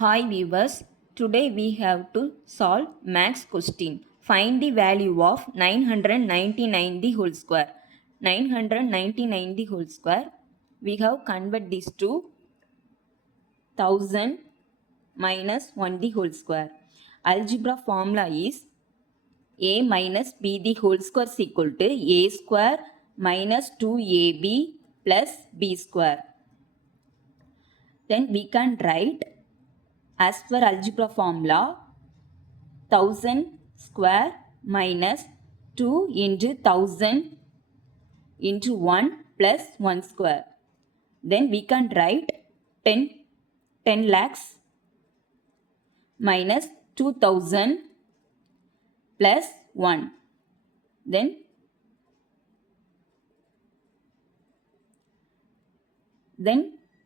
Hi viewers, today we have to solve max question. Find the value of 999 the whole square. 999 the whole square. We have convert this to 1000 minus 1 the whole square. Algebra formula is a minus b the whole square is equal to a square minus 2ab plus b square. Then we can write as per algebra formula 1000 square minus 2 into 1000 into 1 plus 1 square. Then we can write 10 lakhs minus 2000 plus 1. Then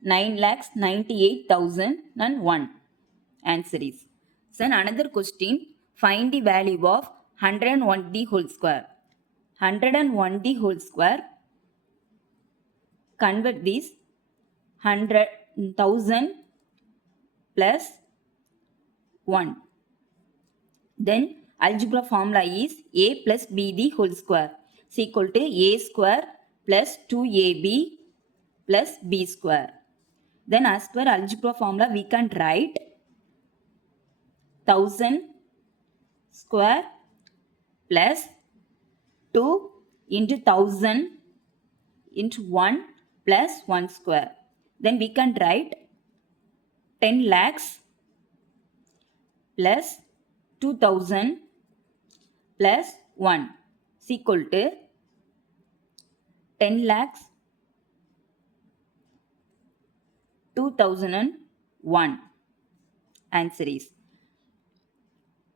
9,98,001. Answer is. Then another question. Find the value of 101 the whole square. 101 the whole square. Convert this 100,000 plus 1. Then algebra formula is a plus b the whole square is equal to a square plus 2ab plus b square. Then as per algebra formula we can write 1000 square plus 2 into 1000 into 1 plus 1 square. Then we can write 10 lakhs plus 2000 plus 1 is equal to 10 lakhs 2001. Answer is.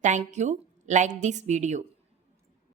Thank you. Like this video.